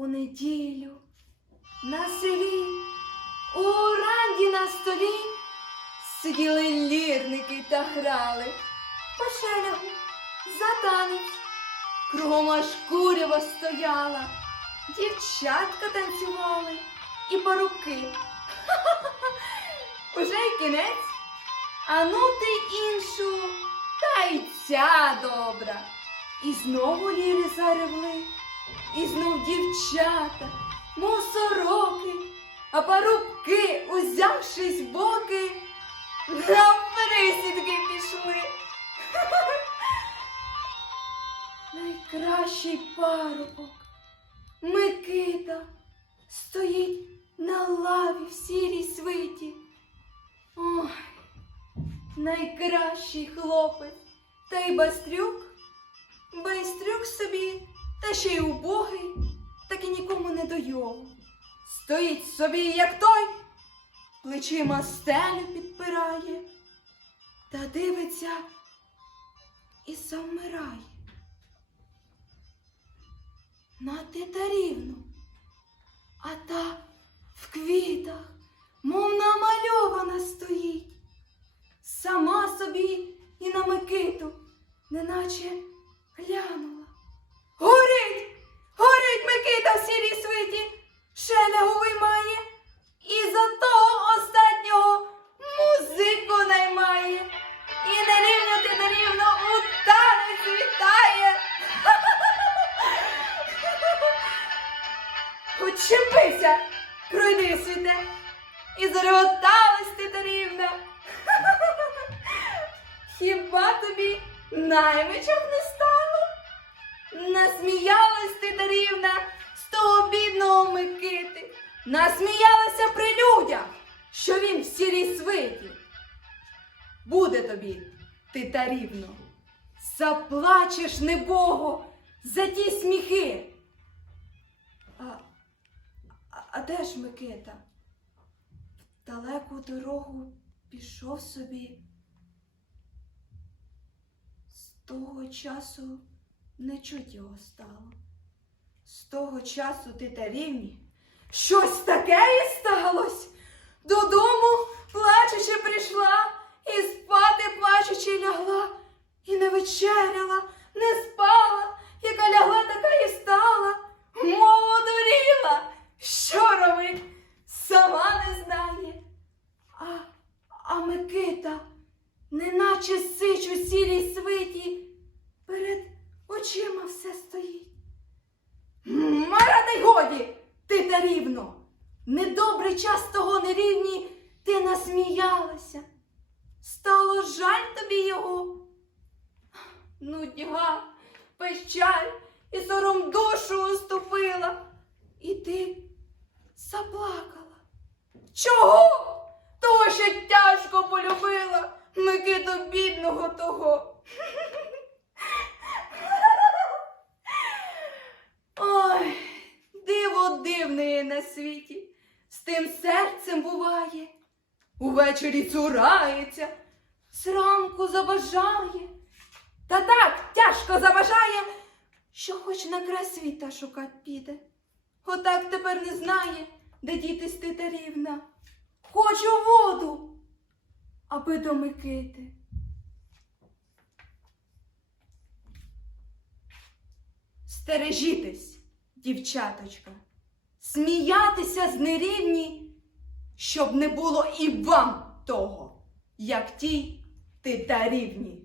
У неділю на селі, у ранді на столі сиділи лірники та грали по шелягу за танець. Кругом аж курява стояла, дівчатка танцювали і парубки. Уже й кінець, а ну ти іншу, та й ця добра. І знову ліри заревли, і знов дівчата, мов сороки, а парубки, узявшись боки, на присідки пішли. Найкращий парубок, Микита, стоїть на лаві в сірій свиті. Ой, найкращий хлопець, та й бастрюк, байстрюк собі, та ще й убогий, так і нікому не до його. Стоїть собі, як той, плечима стелю підпирає, та дивиться і завмирає. На титарівну, а та в квітах, мов намальована стоїть, сама собі і на Микиту, неначе Почепися, пройди світе, і зареготалась ти рівна. Хіба тобі наймичок не стало? Насміялась ти рівна з того бідного Микити, насміялася при людях, що він в сірій свиті. Буде тобі, ти тарівно, заплачеш небого за ті сміхи. А, де ж Микита? В далеку дорогу пішов собі. З того часу не чуть його стало. З того часу ти та рівні. Щось таке і сталось. Додому плачучи прийшла, і спати плачучи лягла, і не вечеряла, не спала, яка лягла, така і стала. Мов одуріла, що робить, сама не знає. А, Микита, неначе сич у сірій свиті, перед очима все стоїть. Мара й годі, ти та рівно. Недобрий час того нерівні ти насміялася. Стало жаль тобі його. Нудьга, печаль і сором душу уступила. І ти заплакала. Чого? Того, що тяжко полюбила Микиту бідного того. Ой, диво дивне є на світі, з тим серцем буває. Увечері цурається, зранку забажає. Та так тяжко забажає, що хоч на край світа шукать піде. Отак тепер не знає, де дітись ти рівна. Хочу воду, аби до Микити. Стережітесь, дівчаточка, сміятися з нерівні, щоб не було і вам того, як тій ти та рівні.